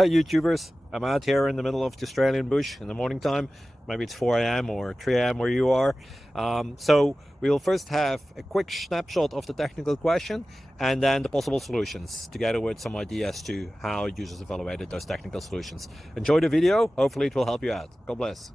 Hi YouTubers, I'm out here in the middle of the Australian bush in the morning time. Maybe it's 4 a.m. or 3 a.m. where you are. So we'll first have a quick snapshot of the technical question and then the possible solutions, together with some ideas to how users evaluated those technical solutions. Enjoy the video, hopefully it will help you out. God bless.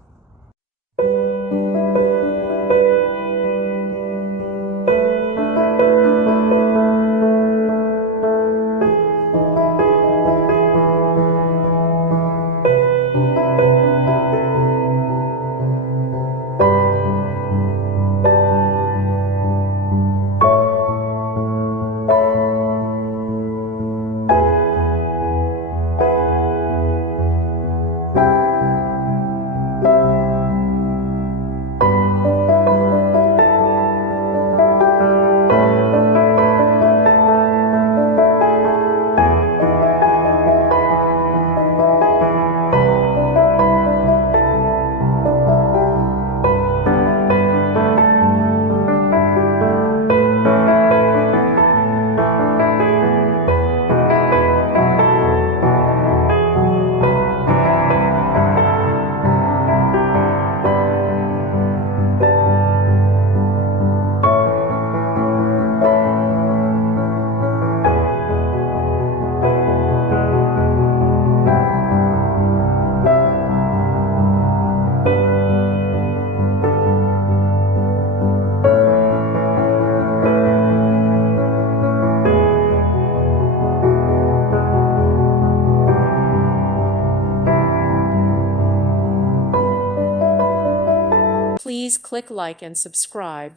Please click like and subscribe.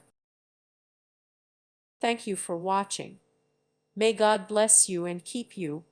Thank you for watching. May God bless you and keep you.